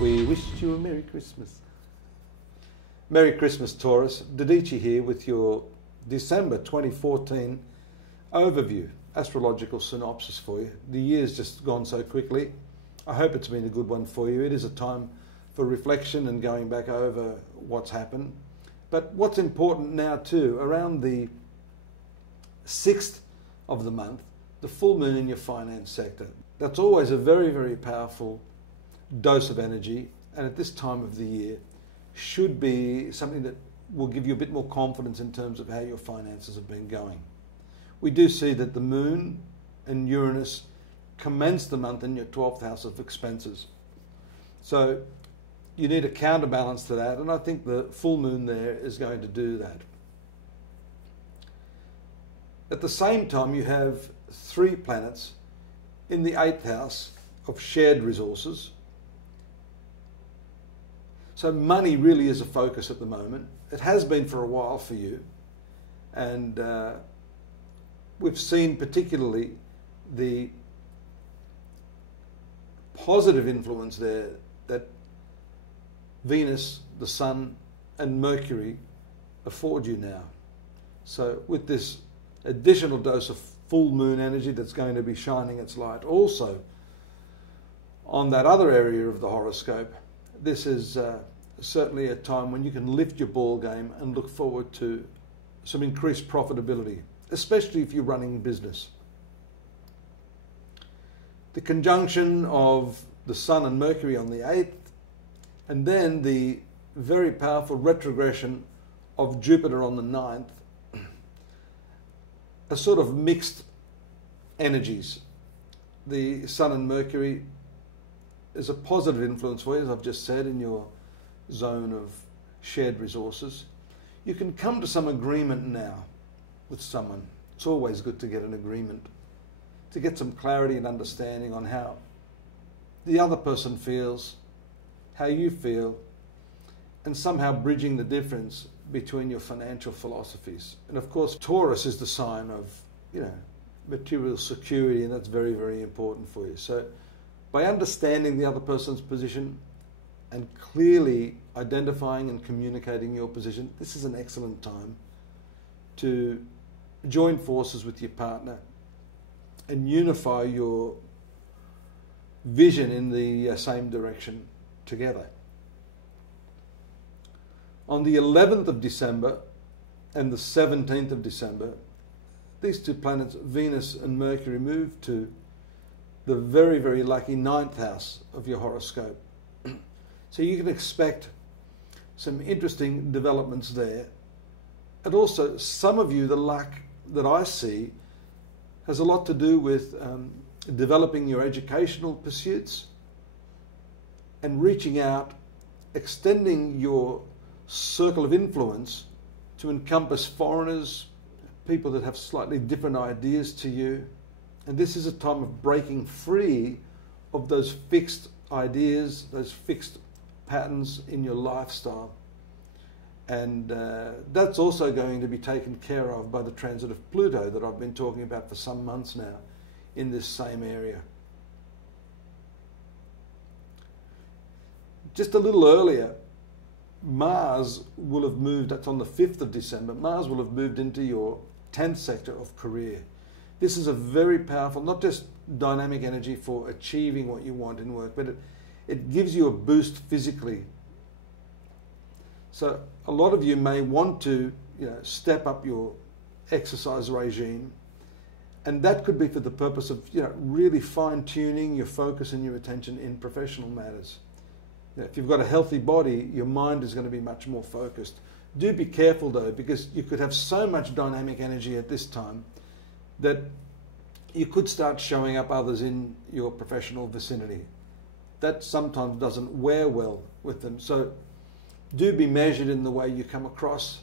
We wish you a Merry Christmas. Merry Christmas, Taurus. Dadhichi here with your December 2014 overview, astrological synopsis for you. The year's just gone so quickly. I hope it's been a good one for you. It is a time for reflection and going back over what's happened. But what's important now too, around the 6th of the month, the full moon in your finance sector. That's always a very, very powerful dose of energy, and at this time of the year should be something that will give you a bit more confidence in terms of how your finances have been going. We do see that the moon and Uranus commence the month in your 12th house of expenses. So you need a counterbalance to that, and I think the full moon there is going to do that. At the same time, you have 3 planets in the 8th house of shared resources. So money really is a focus at the moment. It has been for a while for you. And we've seen particularly the positive influence there that Venus, the Sun, and Mercury afford you now. So with this additional dose of full moon energy that's going to be shining its light also on that other area of the horoscope, this is certainly a time when you can lift your ball game and look forward to some increased profitability, especially if you're running business. The conjunction of the Sun and Mercury on the 8th, and then the very powerful retrogression of Jupiter on the 9th, are sort of mixed energies. The Sun and Mercury is a positive influence for you, as I've just said, in your zone of shared resources. You can come to some agreement now with someone. It's always good to get an agreement, to get some clarity and understanding on how the other person feels, how you feel, and somehow bridging the difference between your financial philosophies. And of course, Taurus is the sign of, material security, and that's very, very important for you. So by understanding the other person's position and clearly identifying and communicating your position, this is an excellent time to join forces with your partner and unify your vision in the same direction together. On the 11th of December and the 17th of December, these 2 planets, Venus and Mercury, move to the very, very lucky 9th house of your horoscope. So you can expect some interesting developments there. And also, some of you, the luck that I see has a lot to do with developing your educational pursuits and reaching out, extending your circle of influence to encompass foreigners, people that have slightly different ideas to you. And this is a time of breaking free of those fixed ideas, those fixed patterns in your lifestyle. And that's also going to be taken care of by the transit of Pluto that I've been talking about for some months now in this same area. Just a little earlier, Mars will have moved, that's on the 5th of December, Mars will have moved into your 10th sector of career. This is a very powerful, not just dynamic energy for achieving what you want in work, but it gives you a boost physically. So a lot of you may want to step up your exercise regime, and that could be for the purpose of really fine-tuning your focus and your attention in professional matters. If you've got a healthy body, your mind is going to be much more focused. Do be careful though, because you could have so much dynamic energy at this time that you could start showing up others in your professional vicinity. That sometimes doesn't wear well with them. So do be measured in the way you come across.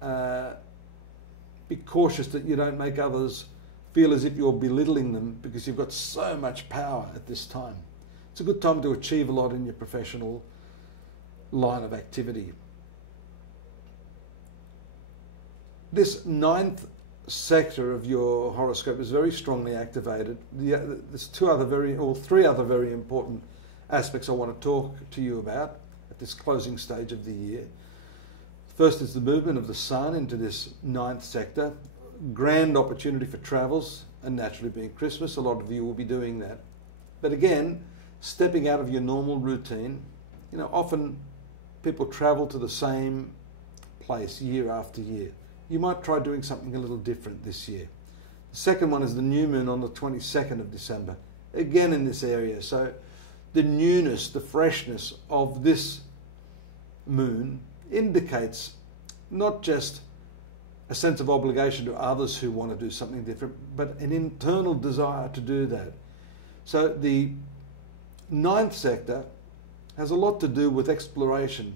Be cautious that you don't make others feel as if you're belittling them because you've got so much power at this time. It's a good time to achieve a lot in your professional line of activity. This 9th sector of your horoscope is very strongly activated. There's three other very important aspects I want to talk to you about at this closing stage of the year. First is the movement of the sun into this 9th sector. Grand opportunity for travels, and naturally being Christmas, a lot of you will be doing that. But again, stepping out of your normal routine, you know, often people travel to the same place year after year. You might try doing something a little different this year. The second one is the new moon on the 22nd of December, again in this area. So the newness, the freshness of this moon indicates not just a sense of obligation to others who want to do something different, but an internal desire to do that. So the 9th sector has a lot to do with exploration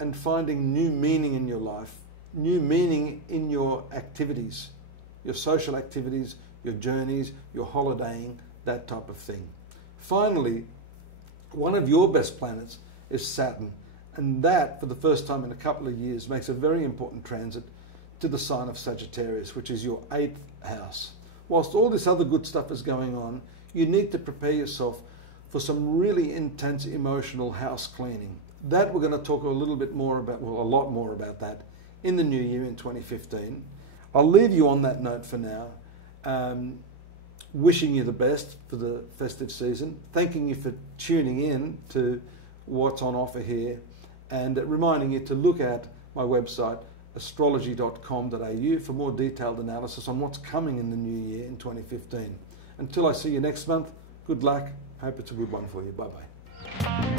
and finding new meaning in your life, new meaning in your activities, your social activities, your journeys, your holidaying, that type of thing. Finally, one of your best planets is Saturn, and that, for the first time in a couple of years, makes a very important transit to the sign of Sagittarius, which is your 8th house. Whilst all this other good stuff is going on, you need to prepare yourself for some really intense emotional house cleaning. That we're going to talk a little bit more about, well, a lot more about that in the new year in 2015. I'll leave you on that note for now. Wishing you the best for the festive season, thanking you for tuning in to what's on offer here, and reminding you to look at my website, astrology.com.au, for more detailed analysis on what's coming in the new year in 2015. Until I see you next month, good luck. Hope it's a good one for you. Bye-bye.